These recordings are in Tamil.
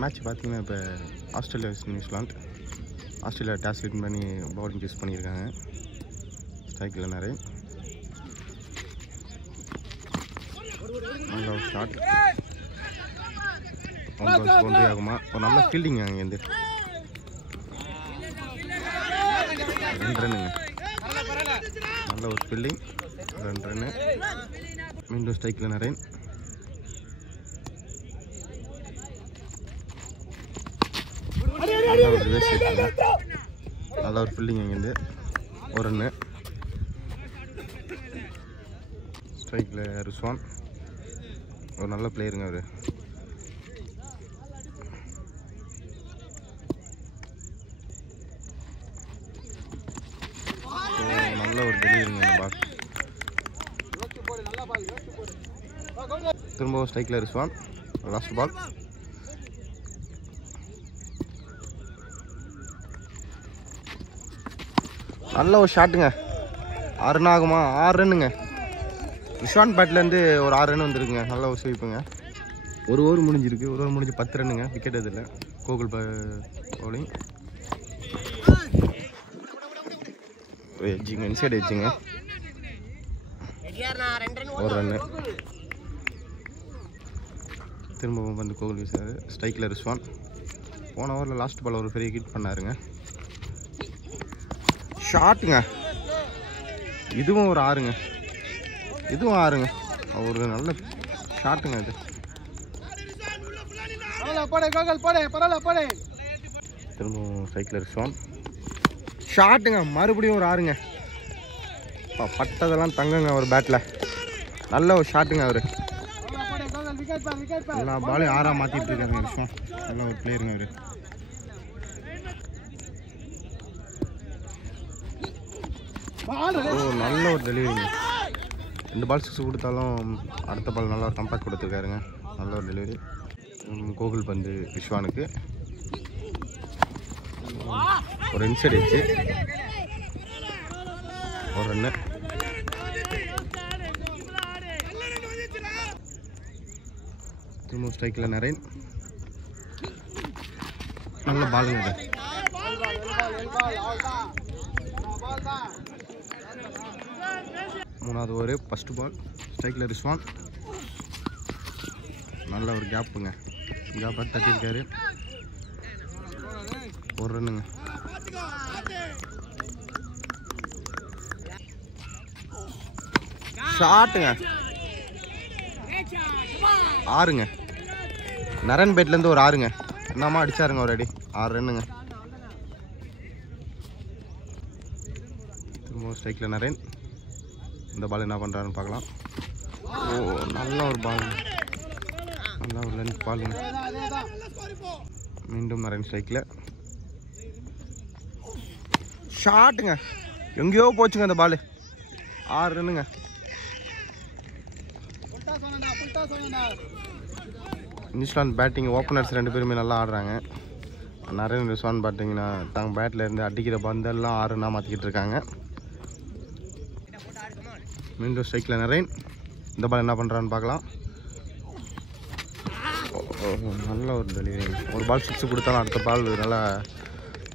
மேட்ச் பார்த்தீங்கன்னா இப்போ Australia New Zealand. Australia toss win பண்ணி பவுலிங் சூஸ் பண்ணியிருக்காங்க. ஸ்ட்ரைக்கில் நிறைய நல்ல ஒரு ஷாட். பவுண்டரி ஆகுமா? ஒரு நல்ல ஃபீல்டிங் அங்கேருந்து 2 ரன்னுங்க. நல்ல ஒரு ஃபீல்டிங் 2 ரன்னு. மீண்டும் ஸ்ட்ரைக்கில் நிறைய நல்ல ஒரு ரிவர்ஸ் இருக்குங்க. நல்ல ஒரு ஃபீல்டிங் அங்கேருந்து 1 ரன்னு. ஸ்ட்ரைக்கில் ரிஸ்வான் ஒரு நல்ல பிளேயருங்க அவர். நல்ல ஒரு டெலிவரிங்க இந்த பால். திரும்பவும் ஸ்ட்ரைக்கில் ரிஸ்வான் லாஸ்ட் பால். நல்ல ஒரு ஷாட்டுங்க. 6 ரன் ஆகுமா? 6 ரன்னுங்க. ரிஸ்வான் பேட்லேருந்து ஒரு 6 ரன் வந்துருக்குங்க. நல்ல ஒரு ஸ்வீப்புங்க. ஒரு ஓவர் முடிஞ்சிருக்கு. ஒரு ஓவர் முடிஞ்சு 10 ரன்னுங்க. விக்கெட் எதில் கோகுல் பவுலிங். எட்ஜிங்க, இன்சைட் எட்ஜிங்க. 1 ரன்னு. திரும்பவும் வந்து கோகுல் வீசாரு. ஸ்ட்ரைக்கில் ரிஸ்வான். போன ஓவரில் லாஸ்ட் பால் ஒரு பெரிய ஹிட் பண்ணாருங்க. ஷாட்டுங்க. இதுவும் ஒரு 6ங்க. இதுவும் 6ங்க. ஒரு நல்ல ஷாட்டுங்க இது. திரும்பவும் ஸ்ட்ரைக்கில் ரிஸ்வான். ஷாட்டுங்க. மறுபடியும் ஒரு 6ங்க. பட்டதெல்லாம் தங்கங்க ஒரு பேட்டில். நல்ல ஒரு ஷாட்டுங்க அவர். எல்லா பாலையும் 6ஆக மாற்றிட்டு இருக்காருங்க ரிஸ்வான். நல்ல ஒரு பிளேயருங்க அவர். நல்ல ஒரு டெலிவரிங்க. 2 பால் 6 கொடுத்தாலும் அடுத்த பால் நல்லா ஒரு கம்பேக்ட் கொடுத்துருக்காருங்க. நல்ல ஒரு டெலிவரி. கோகுல் பந்து ரிஸ்வானுக்கு ஒரு இன்சைட் வச்சு 1 ரன்னு. திரும்ப ஸ்ட்ரைக்கில் நிறைய நல்ல பாலுங்க. மூணாவது ஓவர் ஃபஸ்ட்டு பால். ஸ்ட்ரைக்கில் ரிஸ்வான். நல்ல ஒரு கேப்புங்க. கேப்பாக தட்டியிருக்காரு. 1 ரன்னுங்க. ஷாட்டுங்க. 6ங்க. நரன் பேட்லேருந்து ஒரு 6ங்க. என்னம்மா அடிச்சாருங்க ஒரு அடி. 6 ரன்னுங்க. திரும்ப ஸ்ட்ரைக்கில் நரேன். இந்த பால் என்ன பண்ணுறாருன்னு பார்க்கலாம். நல்ல ஒரு பால். நல்ல ஒரு லென்த் பாலுங்க. மீண்டும் நரேன் ஸ்ட்ரைக்கில். ஷாட்டுங்க. எங்கேயோ போச்சுங்க அந்த பால். 6 ரன்னுங்க. நியூசிலாந்து பேட்டிங் ஓப்பனர்ஸ் 2 பேருமே நல்லா ஆடுறாங்க. நரேன் ரிஸ்வான் பார்த்தீங்கன்னா தாங்க பேட்டில் இருந்து அடிக்கிற பந்தெல்லாம் 6 ரன்னாக மாற்றிக்கிட்டு இருக்காங்க. மீண்டும் ஸ்ட்ரைக்கில் நரேன். இந்த பால் என்ன பண்ணுறான்னு பார்க்கலாம். நல்ல ஒரு டெலிவரி. ஒரு பால் 6 கொடுத்தாலும் அடுத்த பால் நல்லா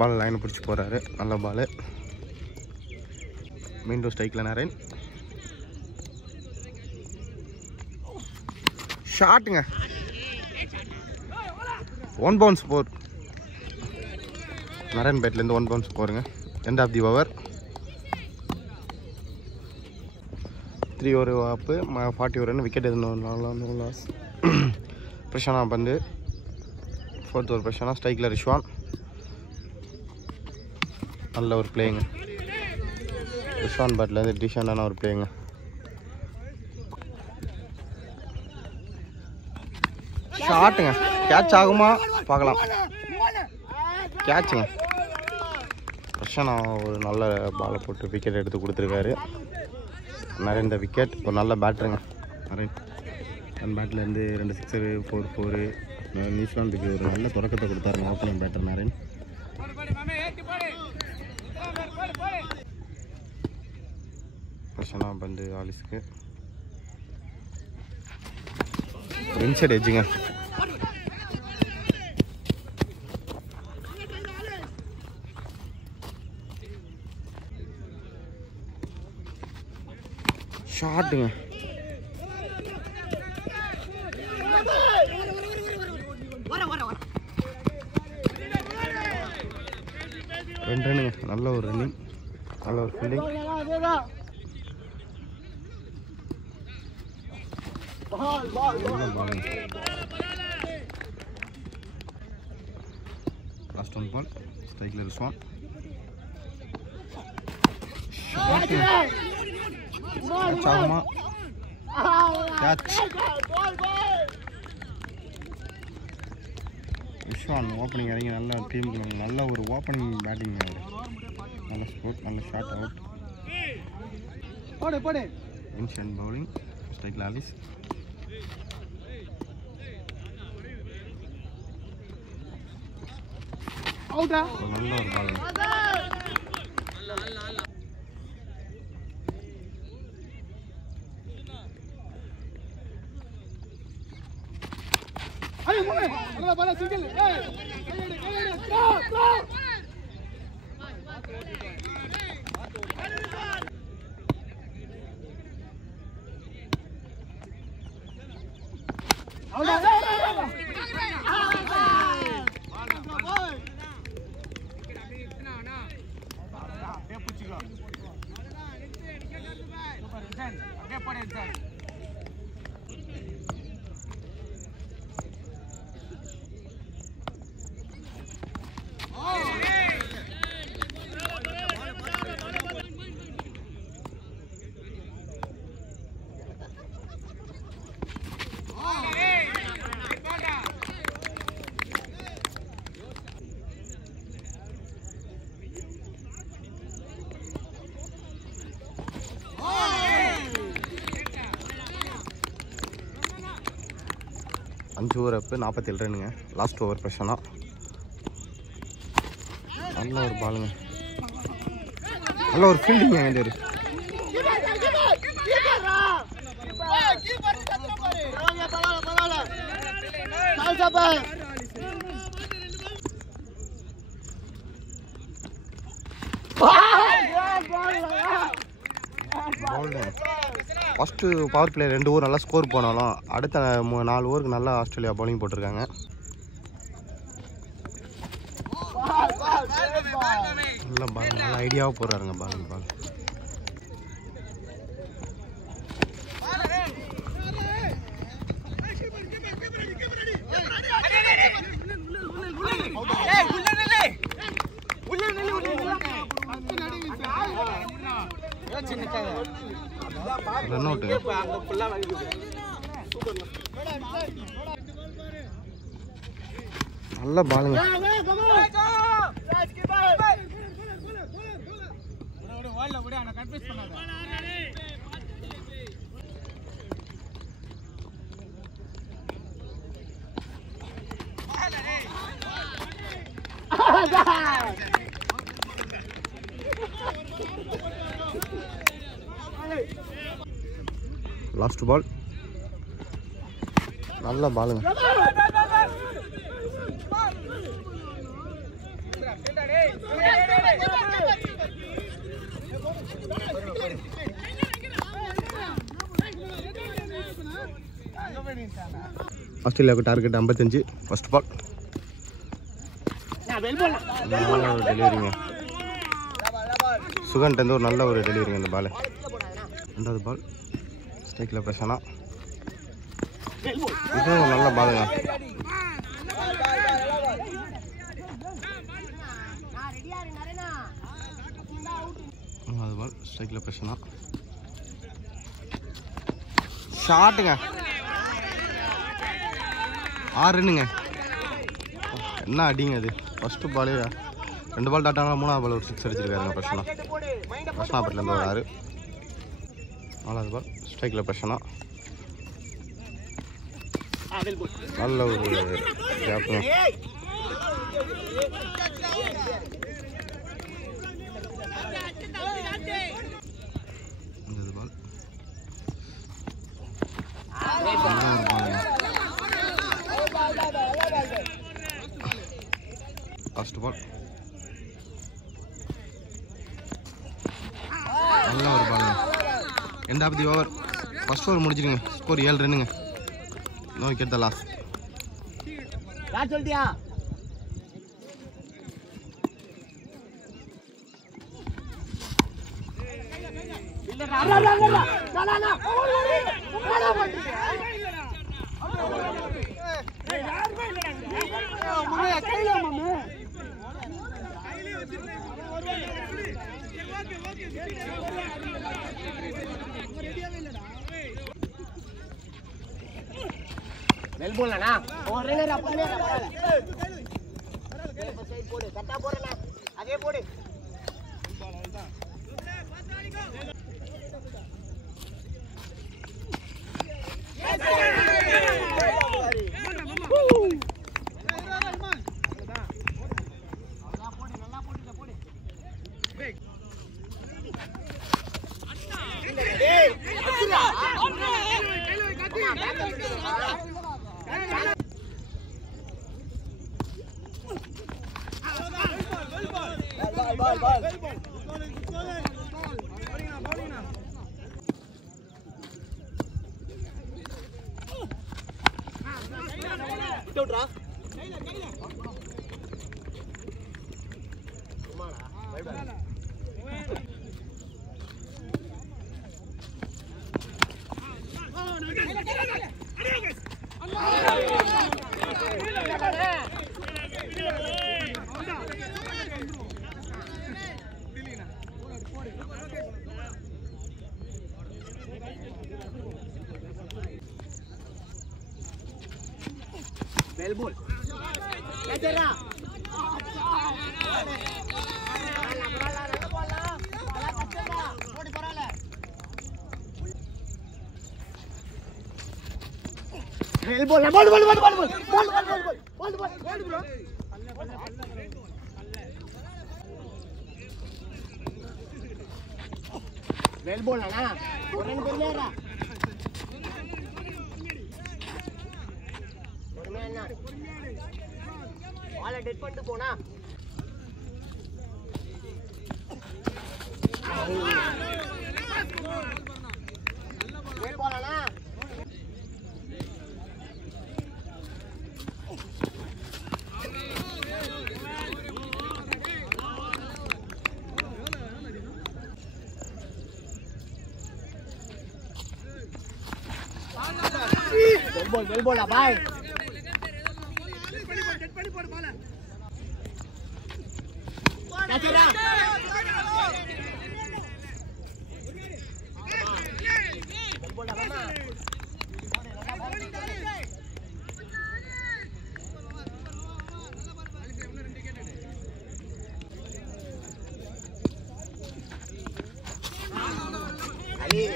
பால் லைனை பிடிச்சி போகிறாரு. நல்ல பால். மீண்டும் ஸ்ட்ரைக்கில் நரேன். ஷாட்டுங்க. 1 பவுன்ஸ் 4. நரேன் பேட்லேருந்து 1 பவுன்ஸ் 4ங்க. End of the over. 3 over ஆப்பு 40 ரன். விக்கெட் எதுவும் நோ லாஸ். பிரஷானா பந்து 4th ஓவர் பிரஷானா. ஸ்ட்ரைக்கில் ரிஸ்வான். நல்ல ஒரு பிளேயிங்க. ரிஸ்வான் பேட்லேருந்து டிஷனான ஒரு பிளேயிங்க. ஷாட்டுங்க. கேட்ச் ஆகுமா பார்க்கலாம். கேட்சுங்க. பிரஷானா ஒரு நல்ல பாலை போட்டு விக்கெட் எடுத்து கொடுத்துருக்காரு. நரேன் இந்த விக்கெட். ஒரு நல்ல பேட்டருங்க நரேன். அந்த பேட்லேருந்து 2 6 4 4 நியூசிலாந்துக்கு ஒரு நல்ல தொடக்கத்தை கொடுத்தாருங்க ஓப்பனிங் பேட்டர் நாராயண். பிரச்சனை பந்து ஆலிஸ்க்கு இன்சைட் எட்ஜுங்க. ஷாட்டுங்க. ரெண்டு ரன்னுங்க. நல்ல ஒரு ரன்னிங், நல்ல ஒரு ஃபீல்டிங். லாஸ்ட் ஒன் பால் ஸ்ட்ரைக்கில் ரிஸ்வான். கேட்ச் ஆகுமா? கேட்ச். ரிஸ்வான் ஓப்பனிங் இறங்கி நல்ல டீமுக்கு நல்ல ஒரு ஓப்பனிங் பேட்டிங். நல்ல ஸ்கோர், நல்ல ஷாட் அவுட். இன்ஷியன் பவுலிங் ஸ்ட்ரைக்கில் ஆலிஸ். நல்ல ஒரு பால். அஞ்சு ஓவர் அப்பு 47 ரன்னுங்க. லாஸ்ட் ஓவர் பிரச்சனை. நல்ல ஒரு பாலுங்க, நல்ல ஒரு ஃபீல்டிங்க. வேண்டியது ஃபஸ்ட்டு பவர் பிளே 2 ஓவர் நல்லா ஸ்கோர் போனாலும் அடுத்த 4 ஓவருக்கு நல்லா ஆஸ்திரேலியா பவுலிங் போட்டிருக்காங்க. நல்ல பால், நல்ல ஐடியாவாக போடுறாருங்க பால். ரன் அவுட்டுங்க. நல்ல பாலுங்க. லாஸ்ட் பால் நல்ல பாலுங்க. ஆஸ்திரேலியாவுக்கு டார்கெட் 55. First ball டெலிவரிங்க. சுகன்ட்டு ஒரு நல்ல ஒரு டெலிவரிங்க இந்த பால். ரெண்டாவது பால் ஸ்ட்ரைக்கில் பிரச்சனை. இதுவும் நல்ல பாலுங்க. மூணாவது பால் ஸ்ட்ரைக்கில் பிரச்சனை. ஷாட்டுங்க. 6 ரன்னுங்க. என்ன அடிங்க அது. ஃபஸ்ட்டு பாலே 2 பால் டாட்டாங்க. 3வது பால் ஒரு 6 அடிச்சிருக்காருங்க பிரச்சனை. பிரச்சனாப்பட்டிலேருந்து ஒரு 6. 4வது பால் ஸ்ட்ரைக்கில் பிரச்சனை. நல்ல ஒரு கேப்புங்க. ஃபர்ஸ்ட் பால் நல்ல ஒரு பால். ரெண்டாவது ஓவர் ஃபர்ஸ்ட் ஓவர் முடிச்சிடுங்க. ஸ்கோர் 7 ரன்னுங்க. No wicket the loss. சொல்லிட்டியா? வெல் போலனா ஒரு ரன் அப்பனே போடு கரெக்ட்டா போறேனா அதே போடு. Bell ball. Ketera. Bell ball. Ball. Bell ball ana. Orang bellera. வாளை டெட் பண்ணிட்டு போனா வேல் போறானா வெல் போடா பாய் Ketera. Bola mama. Ali.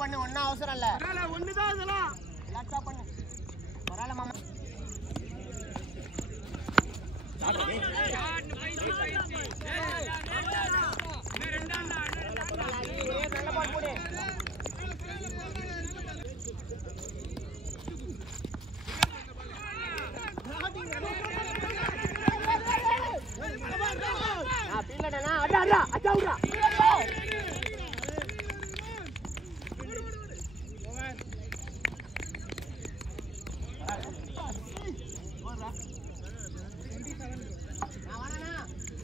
பண்ணு ஒண்ணா அவசரம் இல்ல ஒண்ணுதான் இதெல்லாம் லாட்டா பண்ணு பரவாயில்லை மாமா நல்ல பால் போடு பீலடனா அடா அடா அச்சா உடா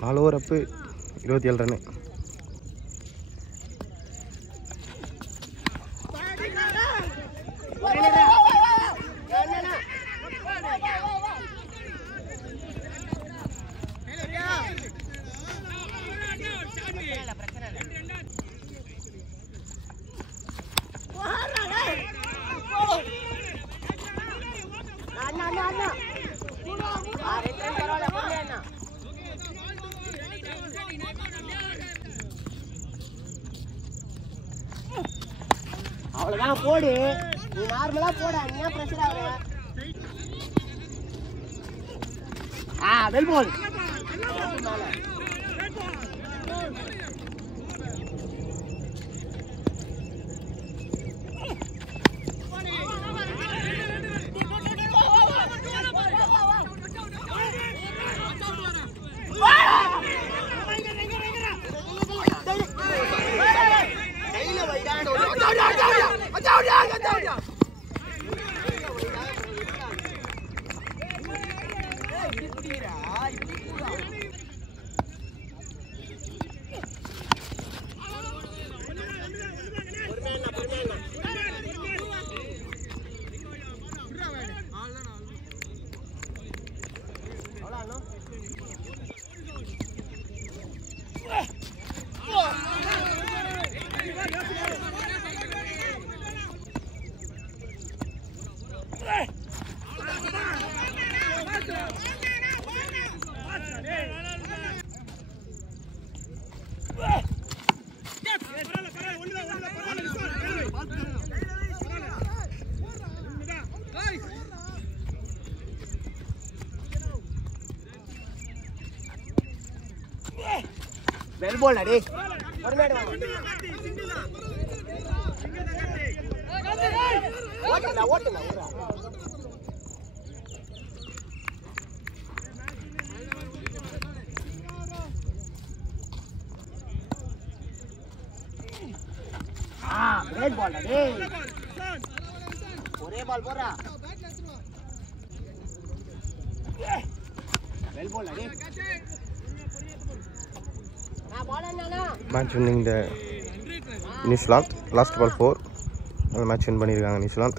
நாலு ஓவர் அப்பு 27 ரன்னு. அண்ணா அவ்வளவுதான் போடு. நீ நார்மலா போட. நீ ஏன் பிரஷர் ஆகுற? வெல் பால். வெல் பால் அடி. ஒரு மேட் வா. ஓட்டல ஓட்டல ஊரா. கிரேட் பால் அடி. ஒரே பால் போறா. வெல் பால் அடி. Match winning the New Zealand. Last ball 4. Match win பண்ணிருக்காங்க New Zealand.